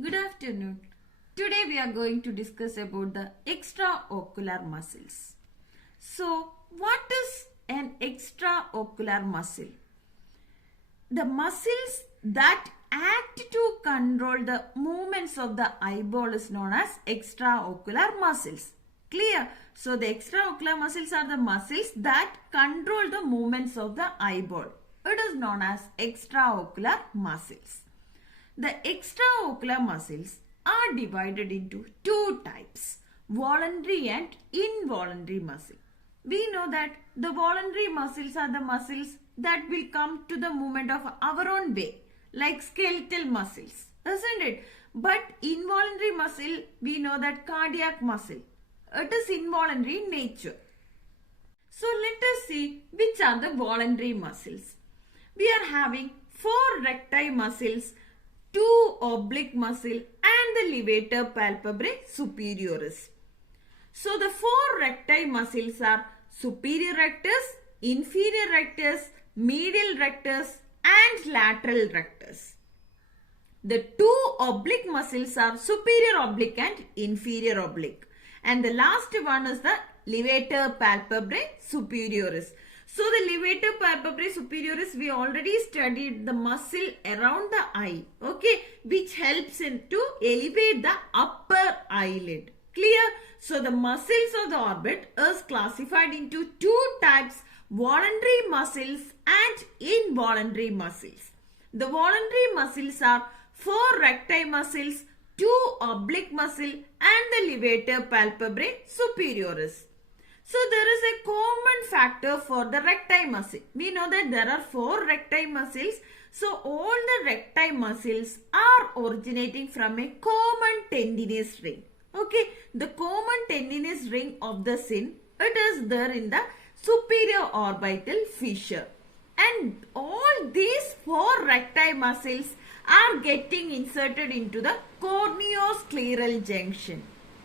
Good afternoon. Today we are going to discuss about the extraocular muscles. So, what is an extraocular muscle? The muscles that act to control the movements of the eyeball is known as extraocular muscles. Clear? So, the extraocular muscles are the muscles that control the movements of the eyeball. It is known as extraocular muscles. The extraocular muscles are divided into two types, voluntary and involuntary muscle. We know that the voluntary muscles are the muscles that will come to the movement of our own way, like skeletal muscles, isn't it? But involuntary muscle, we know that cardiac muscle, it is involuntary in nature. So let us see which are the voluntary muscles. We are having 4 recti muscles, 2 oblique muscle and the levator palpebrae superioris. So the 4 recti muscles are superior rectus, inferior rectus, medial rectus and lateral rectus. The 2 oblique muscles are superior oblique and inferior oblique. And the last one is the levator palpebrae superioris. So the levator palpebrae superioris, we already studied the muscle around the eye, okay, which helps in to elevate the upper eyelid. Clear? So the muscles of the orbit is classified into 2 types, voluntary muscles and involuntary muscles. The voluntary muscles are 4 recti muscles, 2 oblique muscle and the levator palpebrae superioris. So there is a common factor for the recti muscle. We know that there are 4 recti muscles. So all the recti muscles are originating from a common tendinous ring. Okay, the common tendinous ring of the sin, it is there in the superior orbital fissure. And all these 4 recti muscles are getting inserted into the corneoscleral junction.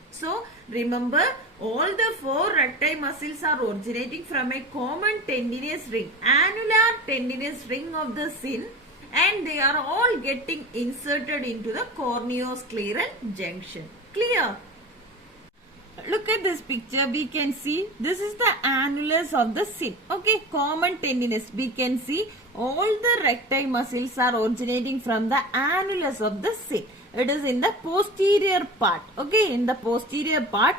So remember, all the 4 recti muscles are originating from a common tendinous ring, annular tendinous ring of the sin, and they are all getting inserted into the corneoscleral junction. Clear? Look at this picture. We can see this is the annulus of the sin. Okay, common tendinous. We can see all the recti muscles are originating from the annulus of the sin. It is in the posterior part. Okay, in the posterior part,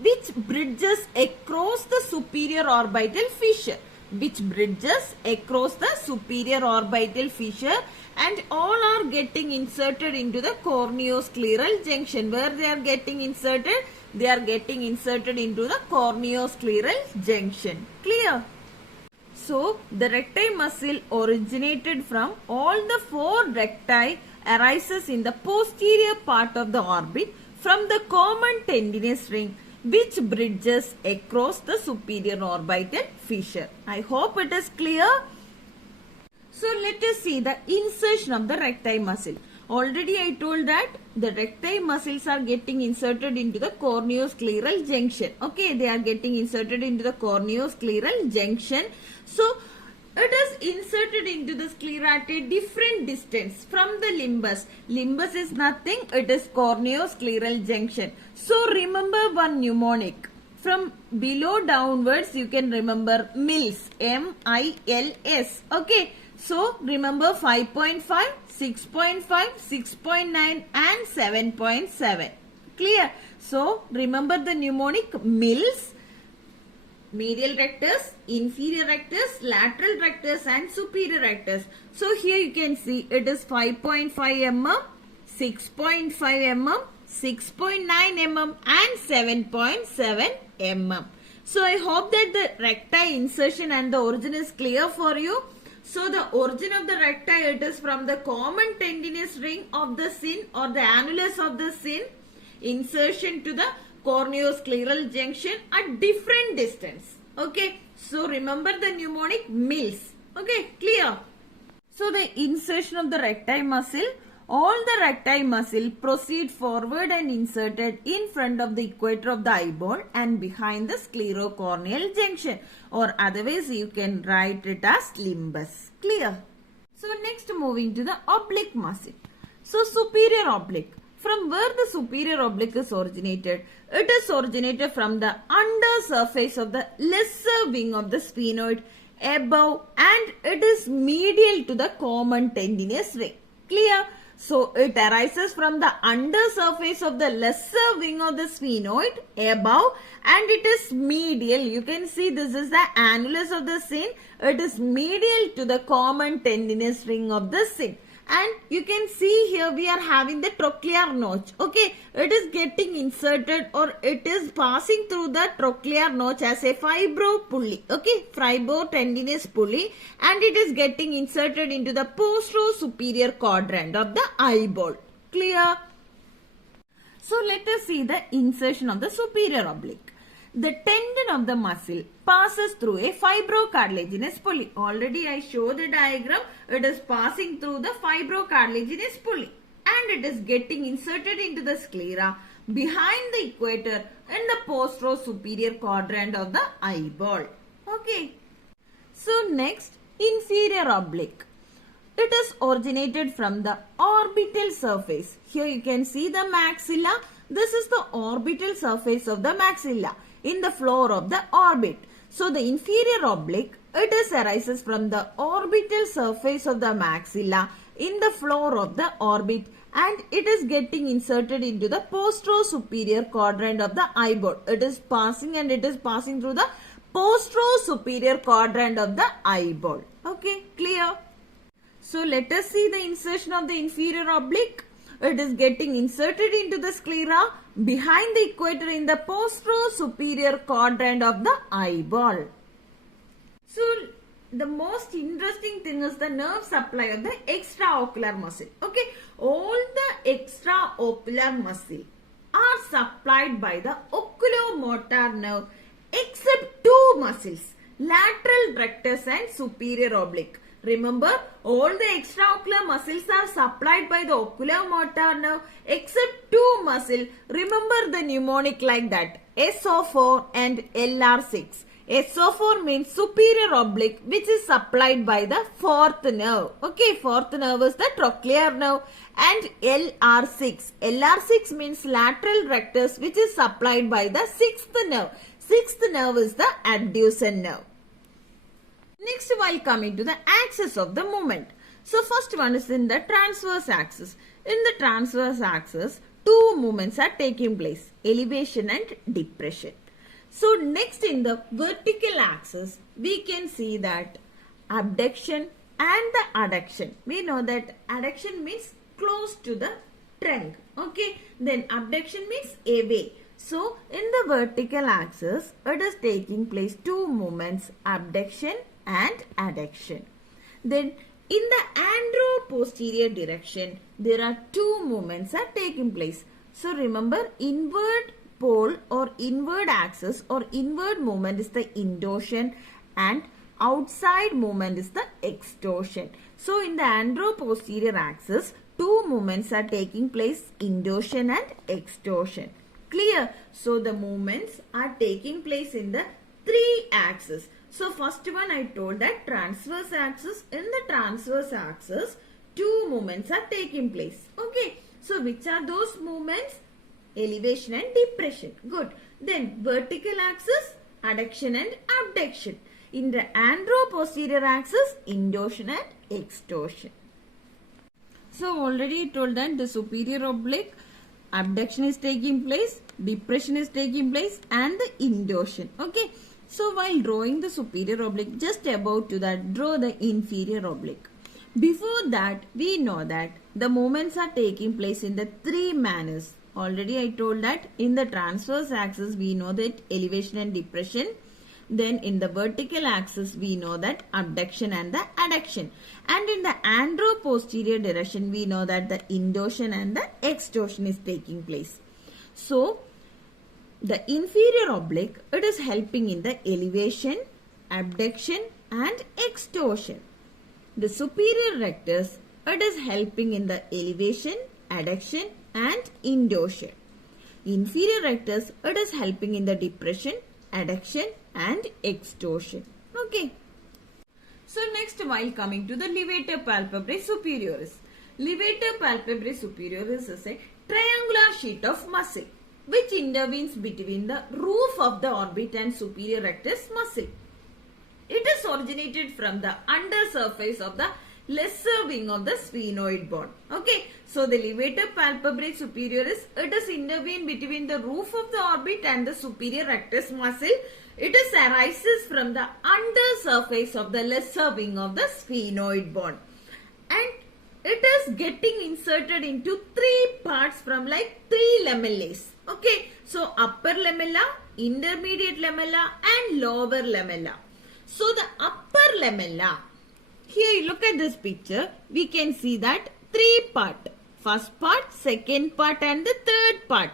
which bridges across the superior orbital fissure. Which bridges across the superior orbital fissure, and all are getting inserted into the corneoscleral junction. Where they are getting inserted? They are getting inserted into the corneoscleral junction. Clear? So, the recti muscle originated from all the 4 recti arises in the posterior part of the orbit from the common tendinous ring which bridges across the superior orbital fissure. I hope it is clear. So let us see the insertion of the recti muscle. Already I told that the recti muscles are getting inserted into the corneoscleral junction. Okay, they are getting inserted into the corneoscleral junction. So it is inserted into the sclera at a different distance from the limbus. Limbus is nothing, it is corneoscleral junction. So remember one mnemonic. From below downwards you can remember MILS, M-I-L-S. Okay, so remember 5.5, 6.5, 6.9 and 7.7. Clear? So remember the mnemonic MILS. Medial rectus, inferior rectus, lateral rectus and superior rectus. So here you can see it is 5.5 mm, 6.5 mm, 6.9 mm and 7.7 mm. So I hope that the recti insertion and the origin is clear for you. So the origin of the recti, it is from the common tendinous ring of the sin or the annulus of the sin, insertion to the corneoscleral junction at different distance. Okay, so remember the mnemonic MILS. Okay, clear? So the insertion of the recti muscle, all the recti muscle proceed forward and inserted in front of the equator of the eyeball and behind the sclerocorneal junction, or otherwise you can write it as limbus. Clear? So next moving to the oblique muscle. So superior oblique. from where the superior oblique is originated? It is originated from the undersurface of the lesser wing of the sphenoid above, and it is medial to the common tendinous ring. Clear? So it arises from the undersurface of the lesser wing of the sphenoid above, and it is medial. You can see this is the annulus of the syn. It is medial to the common tendinous ring of the syn. And you can see here we are having the trochlear notch. Okay, it is getting inserted, or it is passing through the trochlear notch as a fibro pulley. Okay, fibrotendinous pulley, and it is getting inserted into the postero-superior quadrant of the eyeball. Clear? So let us see the insertion of the superior oblique. The tendon of the muscle passes through a fibrocartilaginous pulley. Already I showed the diagram. It is passing through the fibrocartilaginous pulley, and it is getting inserted into the sclera behind the equator in the postero-superior quadrant of the eyeball. Okay. So next, inferior oblique. It is originated from the orbital surface. Here you can see the maxilla. This is the orbital surface of the maxilla in the floor of the orbit. So the inferior oblique, it arises from the orbital surface of the maxilla in the floor of the orbit, and it is getting inserted into the postero-superior quadrant of the eyeball. It is passing through the postero-superior quadrant of the eyeball. Okay, clear? So let us see the insertion of the inferior oblique. It is getting inserted into the sclera behind the equator in the postero-superior quadrant of the eyeball. So the most interesting thing is the nerve supply of the extraocular muscle. Okay, all the extraocular muscle are supplied by the oculomotor nerve except two muscles, lateral rectus and superior oblique. Remember, all the extraocular muscles are supplied by the oculomotor nerve except two muscles. Remember the mnemonic like that, SO4 and LR6. SO4 means superior oblique, which is supplied by the fourth nerve. Okay, fourth nerve is the trochlear nerve, and LR6. LR6 means lateral rectus, which is supplied by the sixth nerve. Sixth nerve is the adducent nerve. Next, while coming to the axis of the movement. So first one is in the transverse axis. In the transverse axis, two movements are taking place, elevation and depression. So next in the vertical axis, we can see that abduction and the adduction. We know that adduction means close to the trunk. Okay, then abduction means away. So in the vertical axis, it is taking place two movements, abduction and adduction. Then in the anteroposterior direction, there are two movements are taking place. So remember, inward pole or inward axis or inward movement is the intorsion, and outside movement is the extorsion. So in the anteroposterior axis, two movements are taking place, intorsion and extorsion. Clear? So the movements are taking place in the three axes. So first one I told that transverse axis. In the transverse axis, two movements are taking place. Okay. So which are those movements? Elevation and depression. Good. Then vertical axis, adduction and abduction. In the anteroposterior axis, intorsion and extorsion. So already told that the superior oblique, abduction is taking place, depression is taking place, and the intorsion. Okay. So while drawing the superior oblique, just about to that, draw the inferior oblique. Before that, we know that the movements are taking place in the three manners. Already I told that in the transverse axis, we know that elevation and depression. Then in the vertical axis, we know that abduction and the adduction. And in the anteroposterior direction, we know that the intorsion and the extorsion is taking place. So the inferior oblique, it is helping in the elevation, abduction and extorsion. The superior rectus, it is helping in the elevation, adduction and intorsion. Inferior rectus, it is helping in the depression, adduction and extorsion. Okay. So next, while coming to the levator palpebrae superioris. Levator palpebrae superioris is a triangular sheet of muscle which intervenes between the roof of the orbit and superior rectus muscle. It is originated from the undersurface of the lesser wing of the sphenoid bone. Okay, so the levator palpebrae superioris, it is intervened between the roof of the orbit and the superior rectus muscle. It is arises from the undersurface of the lesser wing of the sphenoid bone, and it is getting inserted into three parts from like three lamellae. Okay, so upper lamella, intermediate lamella, and lower lamella. So the upper lamella, here you look at this picture, we can see that three part. First part, second part, and the third part.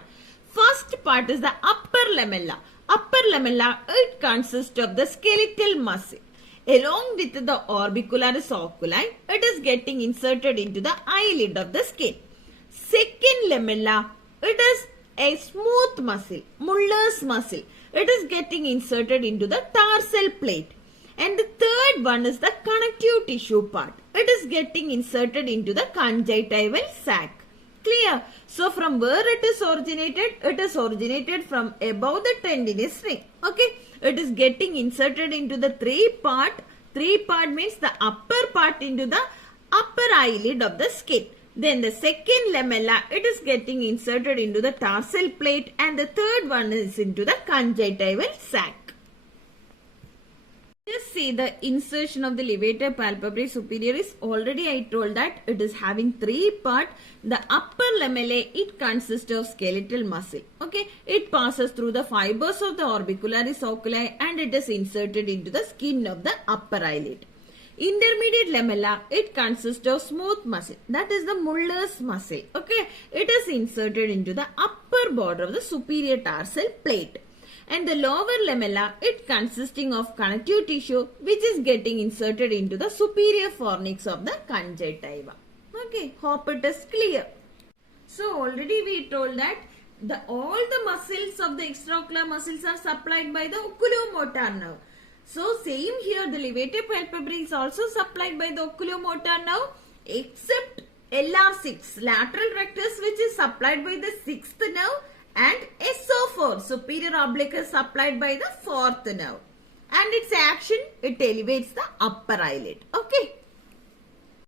First part is the upper lamella. Upper lamella, it consists of the skeletal muscle. Along with the orbicularis oculi, it is getting inserted into the eyelid of the skin. Second lamella, it is a smooth muscle, Muller's muscle. It is getting inserted into the tarsal plate. And the third one is the connective tissue part. It is getting inserted into the conjunctival sac. Clear? So from where it is originated? It is originated from above the tendinous ring. Okay. It is getting inserted into the three part. Three part means the upper part into the upper eyelid of the skin. Then the second lamella, it is getting inserted into the tarsal plate, and the third one is into the conjunctival sac. Just see the insertion of the levator palpebrae superioris. Already I told that it is having three part. The upper lamellae, it consists of skeletal muscle. Okay, it passes through the fibers of the orbicularis oculi and it is inserted into the skin of the upper eyelid. Intermediate lamella, it consists of smooth muscle. That is the Muller's muscle. Okay, it is inserted into the upper border of the superior tarsal plate. And the lower lamella, it consisting of connective tissue which is getting inserted into the superior fornix of the conjunctiva. Okay, hope it is clear. So already we told that all the muscles of the extraocular muscles are supplied by the oculomotor nerve. So same here, the levator palpebrae is also supplied by the oculomotor nerve, except LR6, lateral rectus, which is supplied by the 6th nerve, and SO4, superior oblique, is supplied by the 4th nerve. And its action, it elevates the upper eyelid. Okay.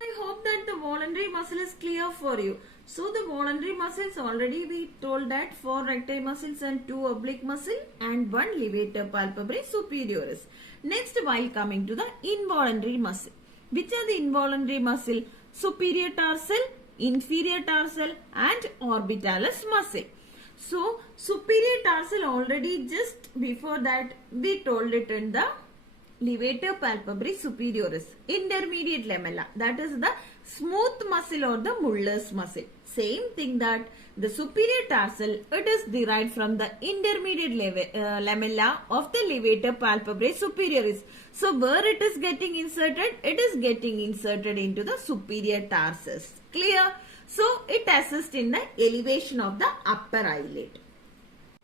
I hope that the voluntary muscle is clear for you. So the voluntary muscles, already we told that 4 recti muscles and 2 oblique muscle and 1 levator palpebrae superioris. Next, while coming to the involuntary muscle. Which are the involuntary muscle? Superior tarsal, inferior tarsal, and orbitalis muscle. So, superior tarsal, already just before that we told it in the levator palpebrae superioris. Intermediate lamella, that is the smooth muscle or the Muller's muscle. Same thing that the superior tarsal, it is derived from the intermediate lamella of the levator palpebrae superioris. So, where it is getting inserted? It is getting inserted into the superior tarsus. Clear? So, it assists in the elevation of the upper eyelid.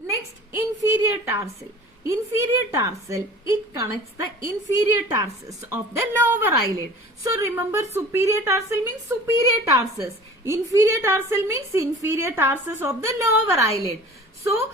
Next, inferior tarsal. Inferior tarsal, it connects the inferior tarsus of the lower eyelid. So, remember, superior tarsal means superior tarsus. Inferior tarsal means inferior tarsus of the lower eyelid. So,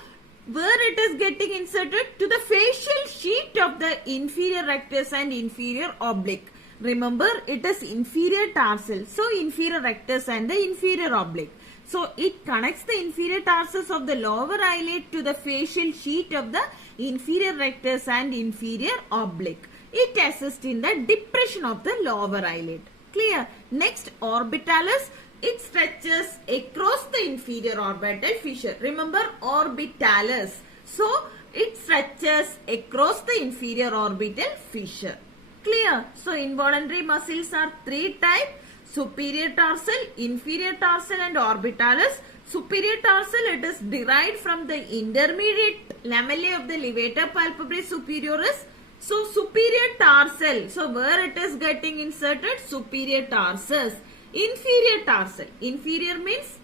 where it is getting inserted? To the facial sheet of the inferior rectus and inferior oblique. Remember, it is inferior tarsal. So, inferior rectus and the inferior oblique. So, it connects the inferior tarsus of the lower eyelid to the facial sheet of the inferior rectus and inferior oblique. It assists in the depression of the lower eyelid. Clear? Next, orbitalis. It stretches across the inferior orbital fissure. Remember, orbitalis. So, it stretches across the inferior orbital fissure. Clear? So, involuntary muscles are 3 types: superior tarsal, inferior tarsal, and orbitalis. Superior tarsal, it is derived from the intermediate lamellae of the levator palpebrae superioris. So, superior tarsal. So, where it is getting inserted? Superior tarsus. Inferior tarsal. Inferior means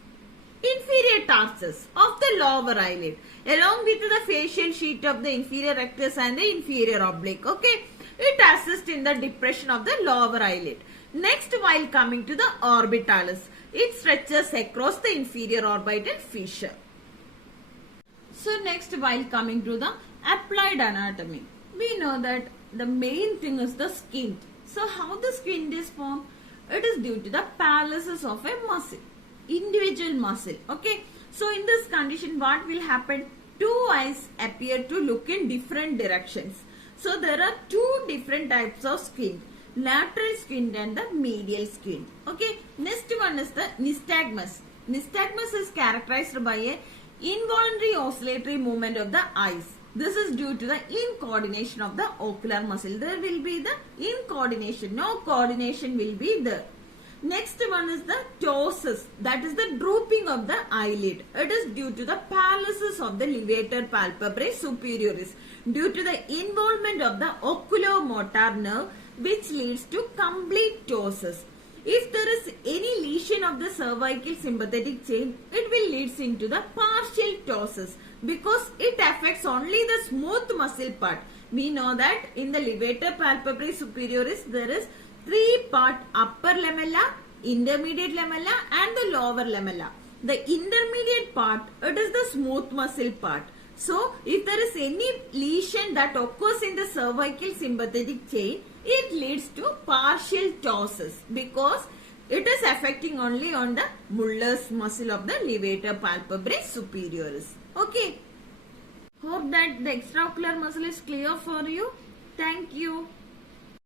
inferior tarsus of the lower eyelid, along with the facial sheet of the inferior rectus and the inferior oblique. Okay. It assists in the depression of the lower eyelid. Next, while coming to the orbitalis. It stretches across the inferior orbital fissure. So next, while coming to the applied anatomy, we know that the main thing is the skin. So how the skin is formed? It is due to the paralysis of a muscle, individual muscle. Okay. So in this condition, what will happen? Two eyes appear to look in different directions. So there are two different types of skin, lateral skin and the medial skin. Okay. Next one is the nystagmus. Nystagmus is characterized by a involuntary oscillatory movement of the eyes. This is due to the incoordination of the ocular muscle. There will be the incoordination. No coordination will be there. Next one is the ptosis. That is the drooping of the eyelid. It is due to the paralysis of the levator palpebrae superioris due to the involvement of the oculomotor nerve, which leads to complete ptosis. If there is any lesion of the cervical sympathetic chain, it will lead into the partial ptosis because it affects only the smooth muscle part. We know that in the levator palpebrae superioris there is three part: upper lamella, intermediate lamella and the lower lamella. The intermediate part, it is the smooth muscle part. So if there is any lesion that occurs in the cervical sympathetic chain, it leads to partial ptosis because it is affecting only on the Muller's muscle of the levator palpebrae superioris. Okay. Hope that the extraocular muscle is clear for you. Thank you.